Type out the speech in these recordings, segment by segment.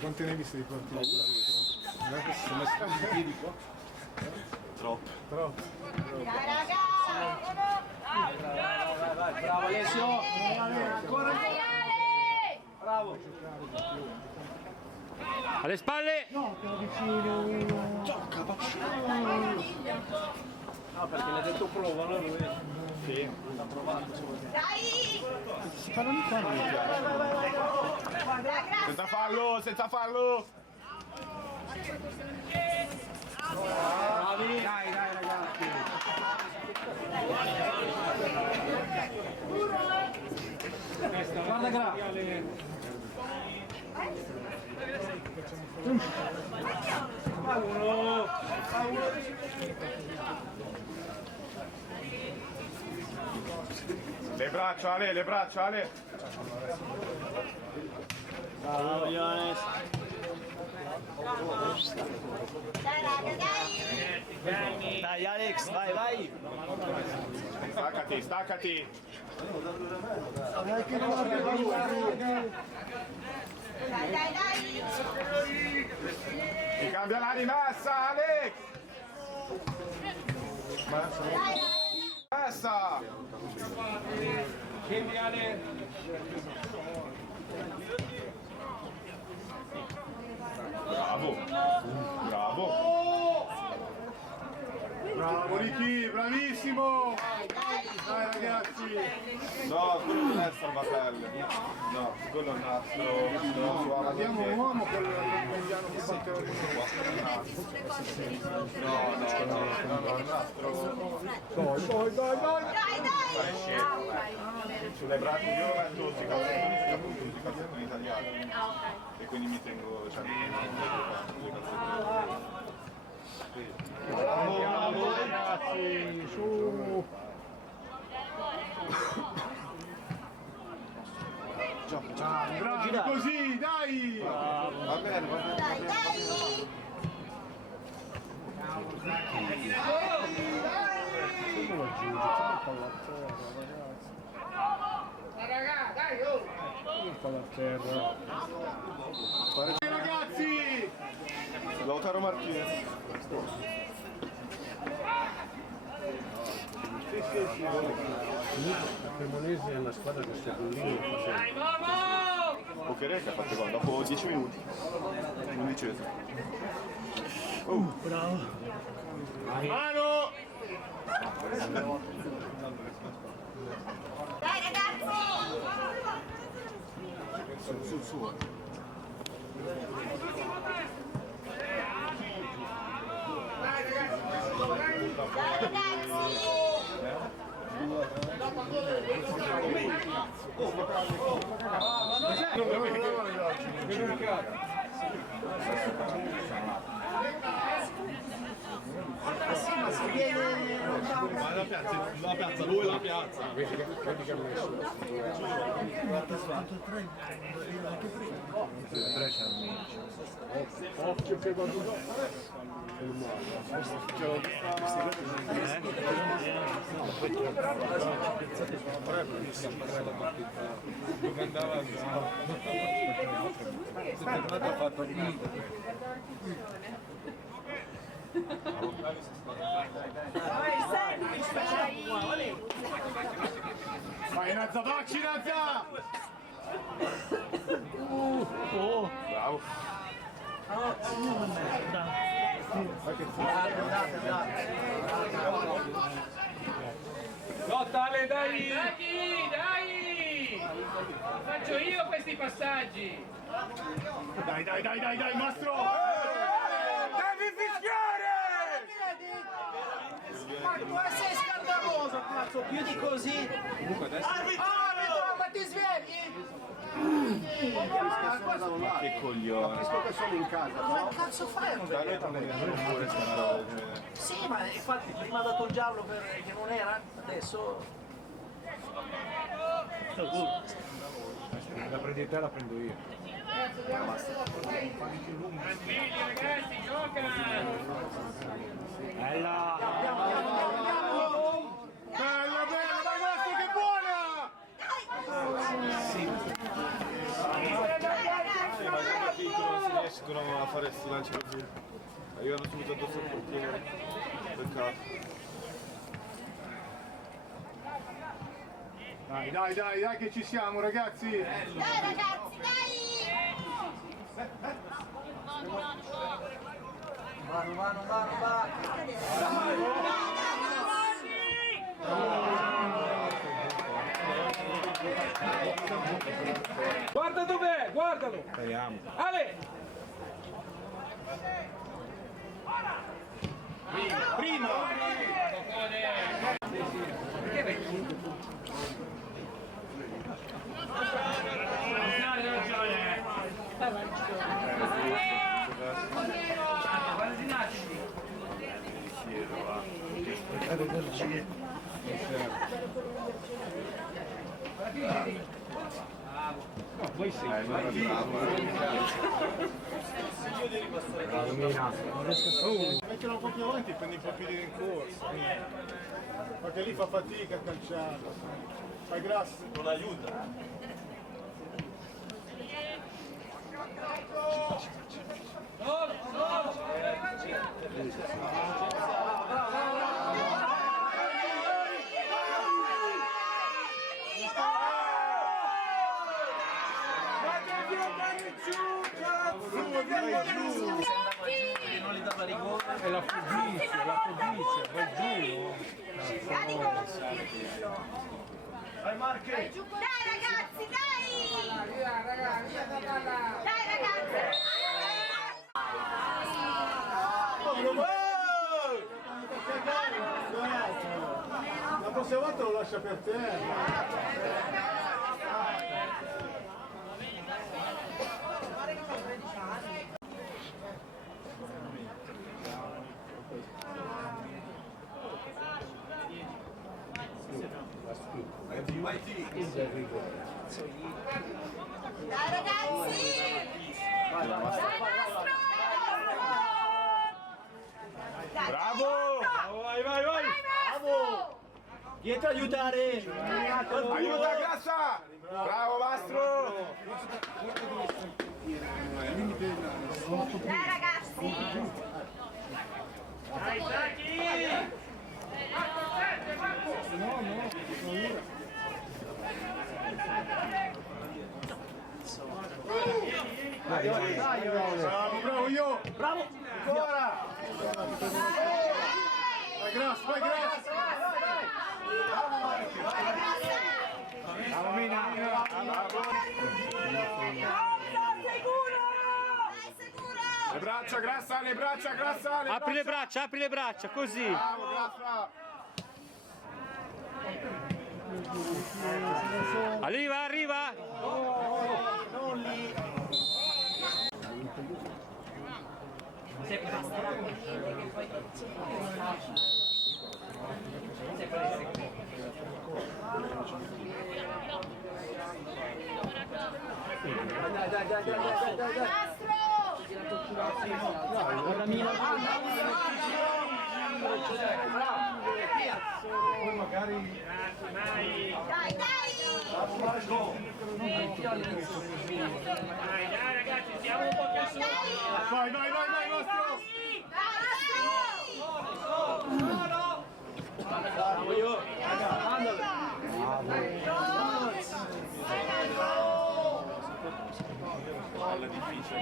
Quanti ne hai visti di partite? Non è che si sono messi in piedi qua? Troppo. Dai raga! Vai, bravo Alessio! Ancora! Bravo! Alle spalle! No, te lo vicino! Gioca, No, perché l'ha detto provano lui. Sì. Sta provando. Dai! Si fanno di farlo. Senza fallo, senza fallo! Bravi! Dai ragazzi! Guarda Gra! Uno! Le braccia Ale, le braccia Ale! Bravo Iones! Dai raga, dai! Dai Alex, vai! Staccati, staccati! Dai! Ti cambia la rimessa Alex! Dai! Messa! Scendi Ale! Bravo! Bravo! Bravo Ricky, bravissimo! Dai ragazzi! No, quello non è il salvatelle. No, quello è un nastro. Abbiamo un uomo con l'indiano che batteva il No, il nastro. Dai! Sulle braccia io metto tutti i calzettoni italiani. E quindi mi tengo. Bravo ragazzi, su! Bravi così, dai! Va bene, va bene. Dai! Raga, dai, oh! Palla a terra. Ragazzi! Lautaro Martinez. La Cremonese è una squadra che sta bollino. Pokerè che ha fatto gol dopo 10 minuti. 11esimo. Bravo! Mano! Dai ragazzi! Su. Dai ragazzi! Ma la piazza, lui la piazza. Vedi che ha messo? Occhio che quando dove andava ha fatto vai Nazza, vacci Nazza! Bravo. Lotta Ale, dai! Dai! Faccio io questi passaggi! Dai, mastro! Devi fischiare! Ma tu sei scandaloso, cazzo, più di così! Arbitro, ma ti svegli? Che coglione. Capisco che sono in casa, Ma che cazzo fai? Dai, noi tameriamo pure sta roba del genere. Sì, ma infatti prima ha dato il giallo che non era, adesso... La prendi te, la prendo io. Tranquilli ragazzi, gioca! Bella, bella, lancia così. Arrivano subito addosso al portiere. Peccato. Dai che ci siamo ragazzi! Dai ragazzi, dai! Guarda dov'è, guardalo! Speriamo. Ale! Primo! Mettilo un po' più avanti e prendi un po' più di rincorso. Perché lì fa fatica a calciare. Fai grasso. Non aiuta. Non gli dava rigore. È la fuggizia, vai giù! Vai Marche. Dai ragazzi, dai! Dai ragazzi! La prossima volta lo lascia per te. Dai ragazzi! Dai Mastro! Dai, Bravo! Vai! Dai Mastro! Dietro aiutare! Aiuta Grassa! Bravo Mastro! Dai ragazzi! Dai, Sacchi! Marco, sette, Marco! Bravo io! Bravo! Ancora! Vai grasso, vai grasso! Bravo Mina! Dai sicuro! Le braccia Grassa, le braccia Grassa! Apri le braccia, così! Bravo Grassa! Arriva! Non lì! Dai Mastro! Poi magari... Dai, dai! Dai ragazzi, siamo un po' più su! Vai Mastro! Bravo io! Palla difficile.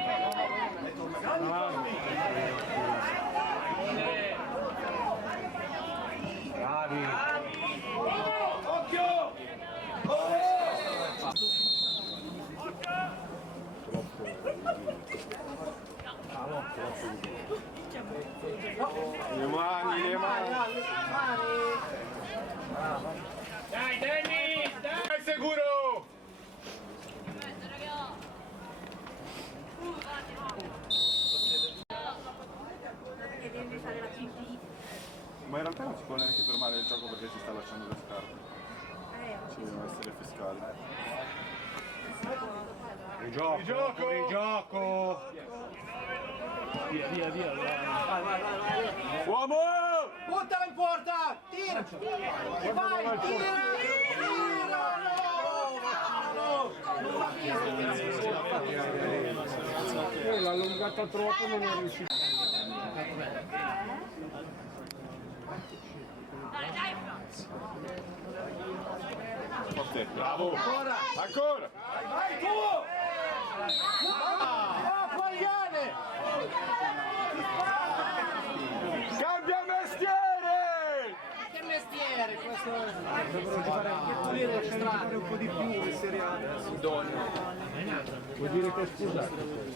Bravi! Occhio! Le mani! Dai Dennis, dai! Sei sicuro! Ma in realtà non si può neanche fermare il gioco perché si sta lasciando le scarpe. Ci devono essere fiscali. Rigioco! Via! Uomo! Buttala in porta! Tira! E vai! Tira! L'ha allungata troppo, non è riuscito. Forte, bravo! Ancora! Ancora! Vai tu! Pagliane! Cambia mestiere! Che mestiere questo? Dovrebbero giocare un po' di più in Serie A. Vuol dire che scusate.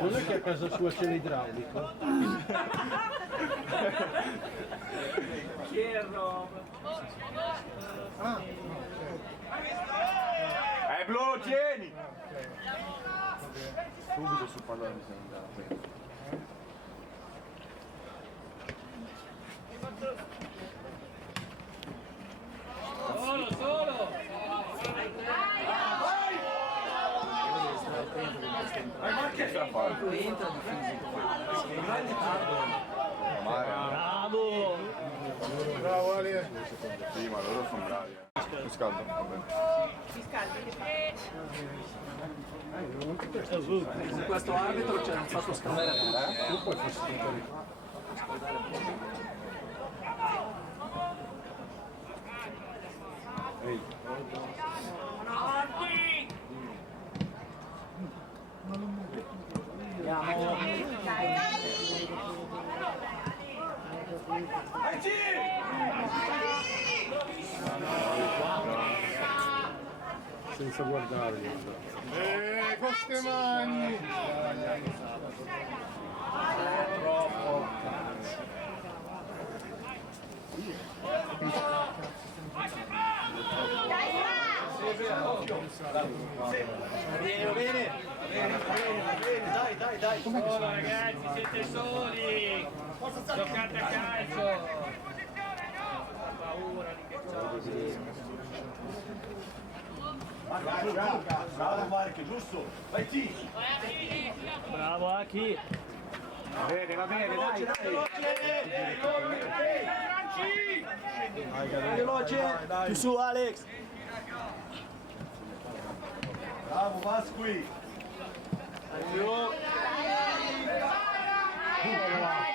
Non è che a casa sua c'è l'idraulico? Che roba! Blu, tieni! Subito sul pallone mi sembra. Solo, solo! Ma che sta a fare? Entra di fisico. Bravo! Bravo Ale. Sì, ma loro sono bravi. Mi scaldo, va bene. Con questo arbitro ci hanno fatto scaldare a tutti. Tu puoi facilitare. Ehi. Senza guardare. Queste mani! Bene, dai. Solo ragazzi, siete soli! Giocate a calcio! Paura di che Bravo Marco, giusto? Vai T! Bravo Aki! Va bene, dai. Veloce! Più su Alex! Bravo Vasqui!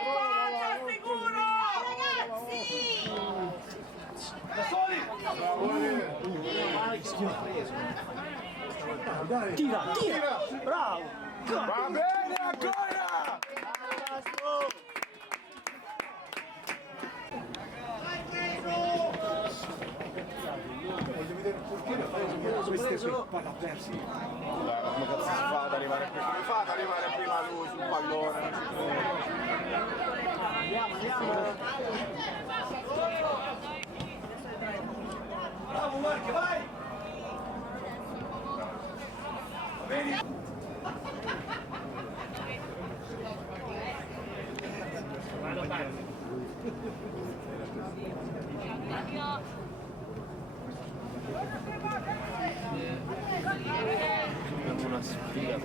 Forza, sicuro! Ragazzi! Da soli! Tira! Bravo! Va bene ancora! Voglio vedere il portiere queste palla persi. Come cazzo si fa ad arrivare qui? Come fa ad arrivare prima lui sul pallone? Andiamo! Bravo Marco, vai!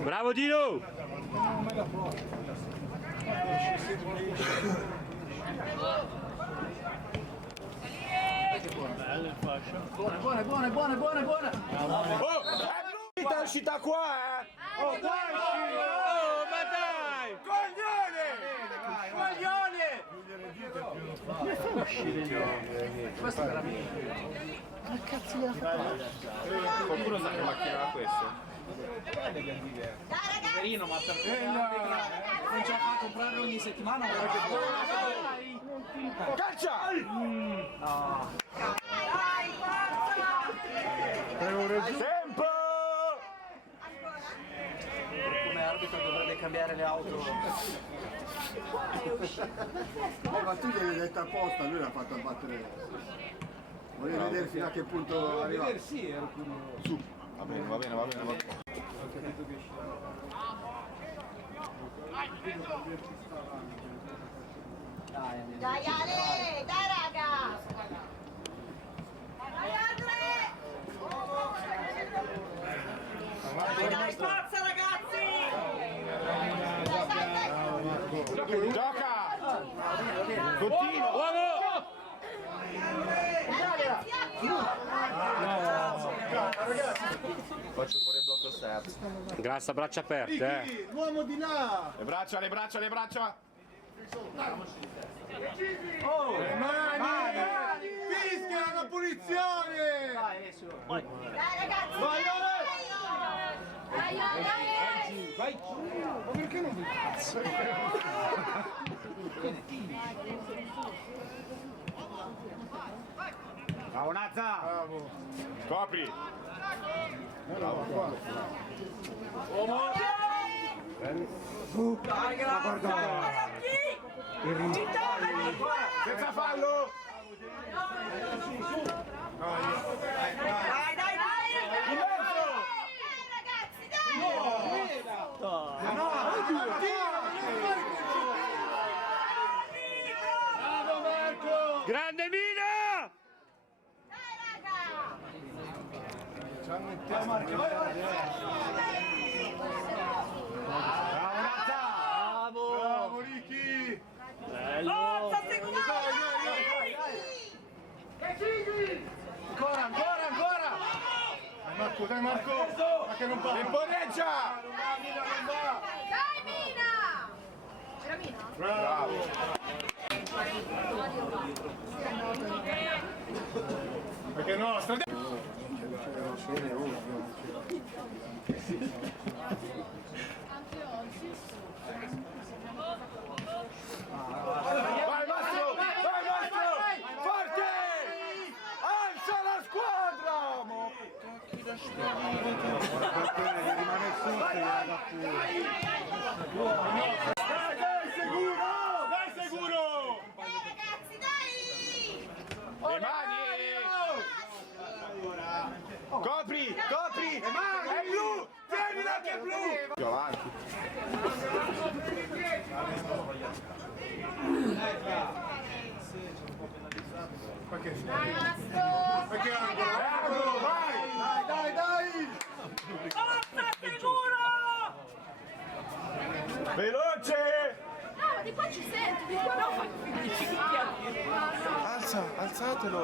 Bravo Dino! Buona! È uscita qua, eh! Oh, ma dai! Questo è veramente... Qualcuno sa che macchina era questo? Dai ragazzi! Carino, ma perché non ce la fa a comprare ogni settimana? Caccia! Dai, forza! Tempo! Come arbitro dovrebbe cambiare le auto. Ma tu gliel'hai detto apposta, lui l'ha fatto battere. Volevi vedere fino a che punto arriva. Sì, ero curioso. Su! Va bene. Dai Ale! Dai raga! Dai Andre! Dai, forza ragazzi! Dai! Gioca! Continua! Uomo! Dai, Faccio fuori il blocco 6. ragazzi. Grassa, braccia aperte, Ricky, l'uomo di là! Le braccia, le braccia, le braccia! Le mani! Fischia la punizione! Dai, adesso. Dai ragazzi! Vai, Dai, dai! Vai. Ma perché non mi cazzo? Bravo Nazza. Bravo! Copri! Bravo qua! Senza fallo! Dai, dai, dai! In mezzo! Ragazzi, dai! Bravo Marco! Grande Mina! Dai, raga! Ci hanno in testa. Bravo Nazza. Bravo. Bravo Ricky! Forza, secondo! Ancora. Dai Marco! Ma che non va! Temporeggia! Dai, Mina! C'è la Mina? Bravo! Perché no? Vai Mastro! Vai Mastro! Forte! Alza la squadra! Dai sicuro! Dai sicuro! Dai, ragazzi, dai! Le mani! Copri! Copri! È blu! Tienila che è blu! Più avanti. Dai, Mastro! Perché angolo? Vai! Dai! Forza, sicuro! Veloce! No, ma di qua ci senti, di qua no, Alzatelo!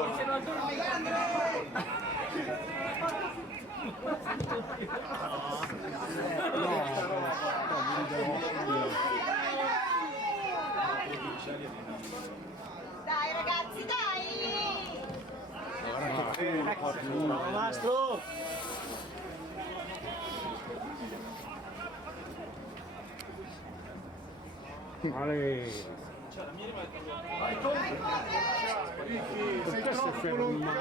Dai, ragazzi, dai! Bravo Mastro. Ricky, sei troppo lontano!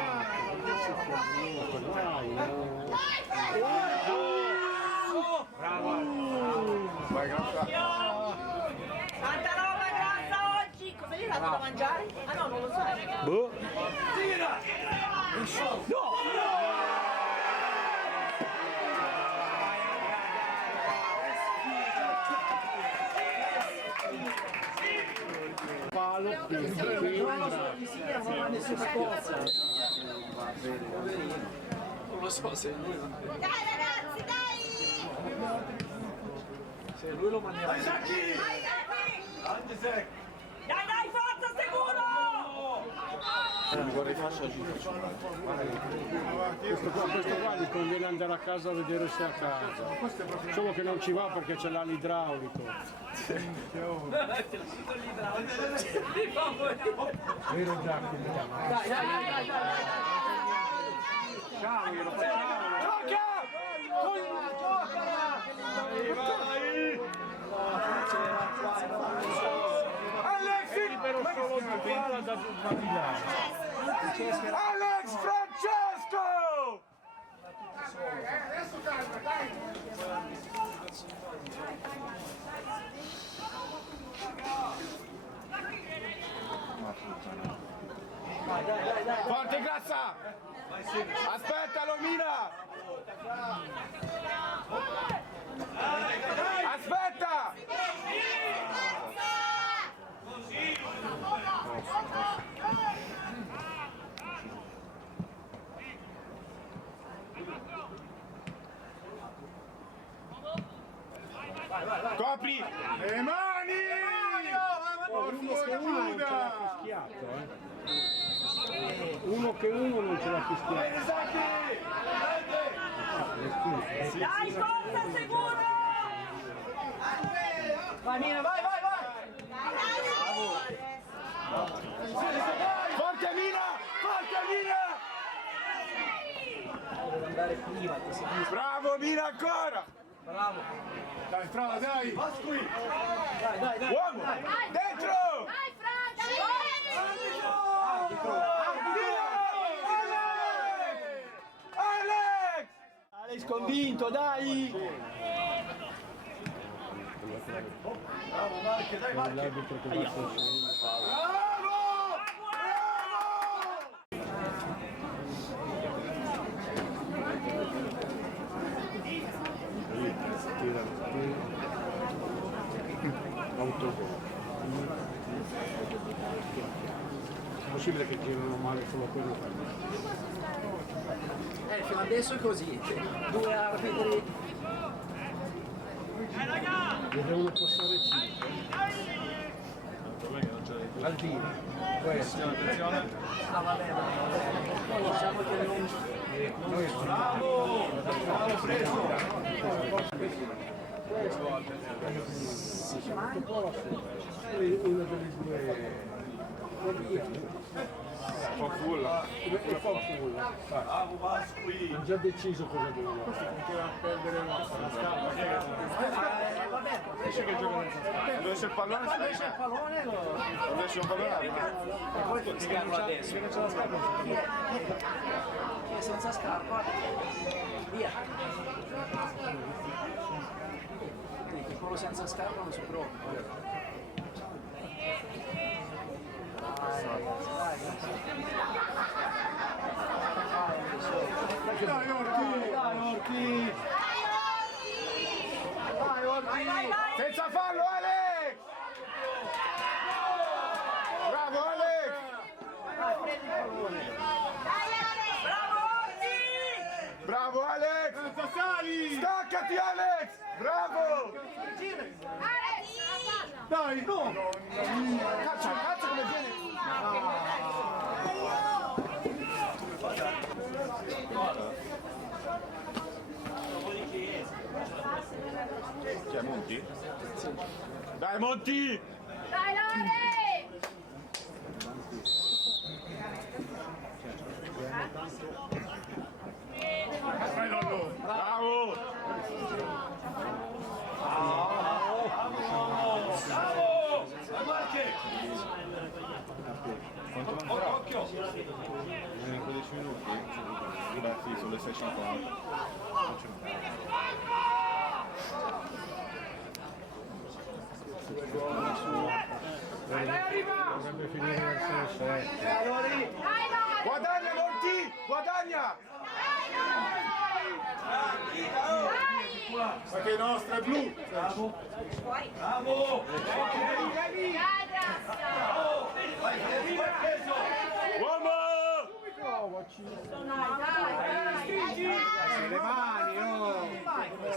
Vai, Grassa! Tanta roba grassa oggi! Cosa gli hai dato da mangiare? Ah no, non lo so. Boh. Dai, ragazzi, dai! Se lui lo manderà. Dai, dai, forza, sicuro! Questo qua gli conviene andare a casa a vedere se è a casa. Solo che non ci va perché c'è l'idraulico. Vero Giacomo? Dai. Ciao, glielo facciamo. Gioca! Alexi! Libero solo di palla da sbagliare. Alex Francesco! Dai. Forte Grassa! Aspetta Lomina! Aspetta! Copri! Le mani! Uno che uno non ce l'ha fischiato, Uno che uno non ce l'ha fischiato. Dai, forza, sicuro! Vai Mina, vai! Forte Mina! Forte Mina! Devi andare prima, ti sei Bravo Mina ancora! bravo! Dai, Fra, dai! Pasqui! Dai! Uomo! Dentro! Dai Franci! Alex! Alex convinto, dai! Bravo, Marche, dai, Marche! L'arbitro che va sul segno. Bravo! Autogol. È possibile che girano male solo quello? Fino adesso è così, due arbitri. Ne devono passare 5. Aldini. Questo. Attenzione. Ah vabbè, poi diciamo che non... Bravo, preso! Una delle due. Un po' full. E full. Bravo, Pasqui! Ho già deciso cosa devo fare. Poteva perdere la vabbè, Dice che gioca senza scarpe. Dove c'è il pallone? quando esce il pallone lo... Dove c'è un pallone? E poi continuiamo adesso. Chi è senza scarpa? Via. Quindi che quello senza scarpa non si preoccupa. Dai, Orti! Dai Orti! Dai Orti! Senza fallo Alex! Bravo Alex! Dai, prendi il pallone! Bravo Alex! Senza sali! Staccati Alex! Bravo! Dai, no! Cazzo come viene! Chi è Monti? Dai Monti! Dai Lore! Vai, Lollo! Bravo! Quanto manca? Occhio! In 15 minuti? Beh sì, sono le 6:50. Dovrebbe finire verso 6. Dai Lore! Guadagna Monti! Guadagna! Ma che nostra è blu! Bravo! Dai Rassa! Uomo! Le mani, oh!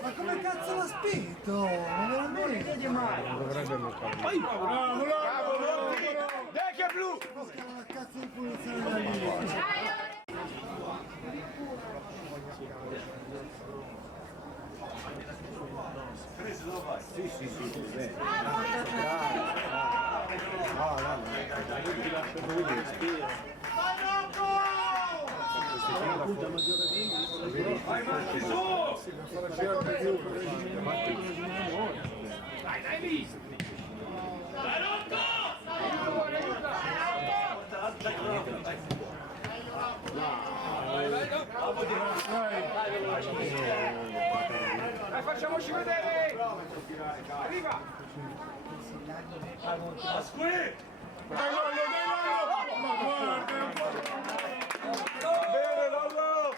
Ma come cazzo l'ha spinto? Ma veramente? Non dovrebbe mettere. Bravo, Bravo Monti! Dai che è blu! Ma cazzo di punizione da lì? Dai Lore! Dai, facciamoci vedere! Arriva! Dai, Lollo, dai, Lollo! Ma guarda, non può... Bene, Lollo!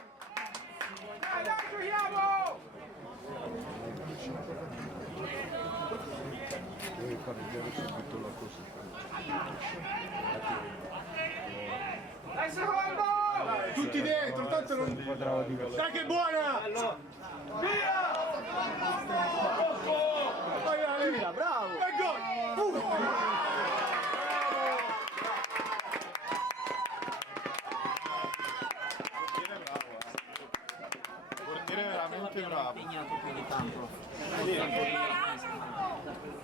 Dai, giochiamo! Devi fare vedere subito la cosa. Dai, secondo! Dai, tutti dentro, tanto non... Quadrava di valore. Dai che buona! Via! Vai, Ale! Bravo! E gol! Portiere veramente bravo. impegnato più di tanto.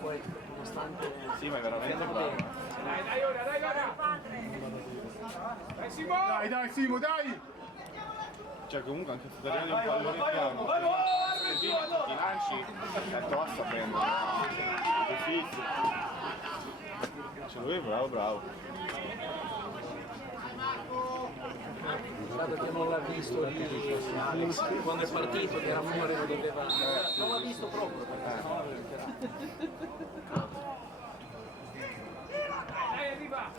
Poi, nonostante... Sì, ma è veramente bravo. Dai ora, dai ora! Dai Simo! Dai Simo, dai! Cioè comunque anche se tagliare un pallone piano, ti lanci, è tosta a prendere. È difficile. Cioè lui è bravo. Guarda che non l'ha visto lì Alex quando è partito, che era fuori, lo doveva... Non l'ha visto proprio perché Dai, arriva!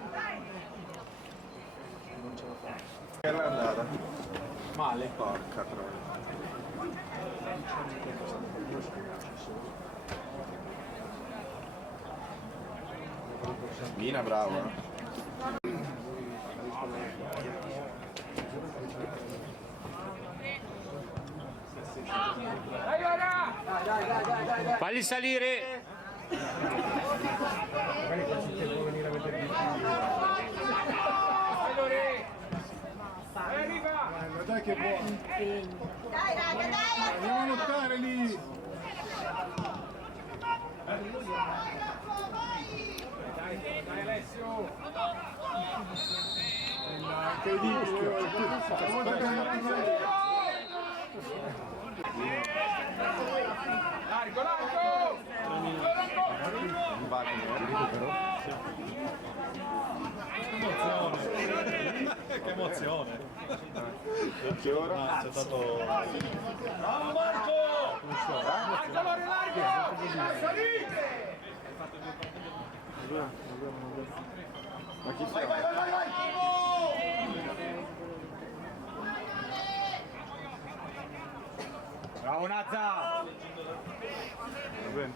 non ce la fa. Che è andata? Male. Porca troia. Mina bravo, Dai ora! Dai. Fagli salire! Dai Lore! Dai, arriva! Dai che buono! Dai raga, dai! Andiamo a lottare lì! Dai Alessio! Largo! non va Che emozione! che ora? C'è stato... Bravo Marco! Marco Lore, largo! Salite! Ma chi sei? Bravo Nazza! Va bene.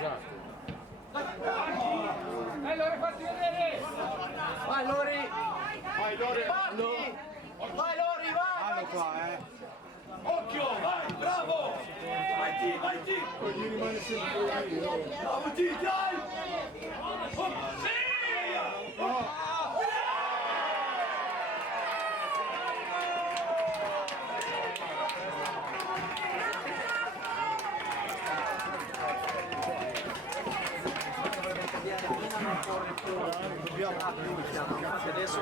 Dai. Dai Lore, fatti vedere! Vai Lori! Vai Lore! Vai Lori, vai! Qua, Occhio, vai, bravo! Vai T! Poi gli rimane sempre lì. Bravo T, dai! Oh, sì! Adesso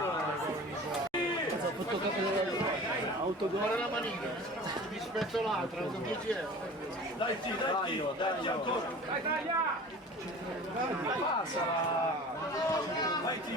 Autogol la manina. Rispetto all'altra, non 10 euro. Dai T, dai ancora! Dai taglia! passa! Vai T!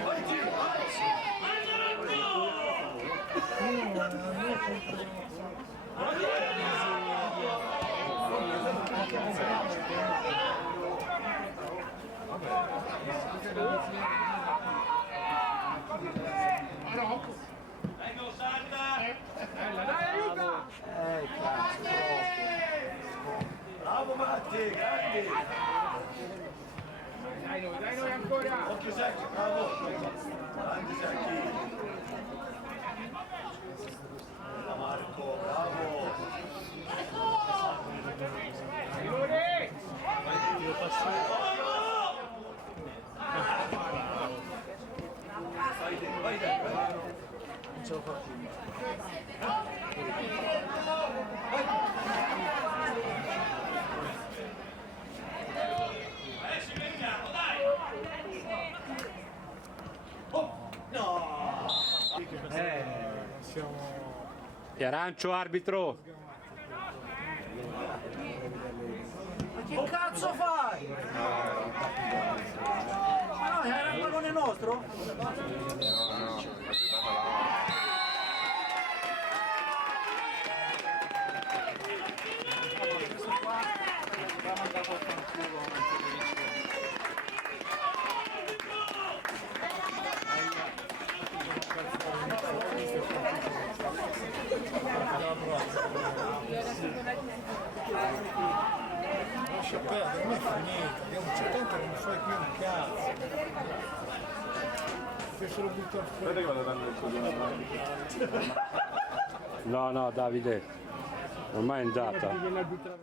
Dai, aiuta! Bravo Matti, grandi! Dai noi ancora! Occhio Secchi, bravo! Grandi Secchi! Marco, bravo! Signore! Vai dentro! Non ce lo fa più. E arancio arbitro! Ma che cazzo fai? Ma no, era il pallone nostro? Lascia perdere, non è finita, non c'è tanto che non fai più un cazzo. Che se lo butta fuori. Aspetta che vado a dare il coglione. No, Davide, ormai è andata.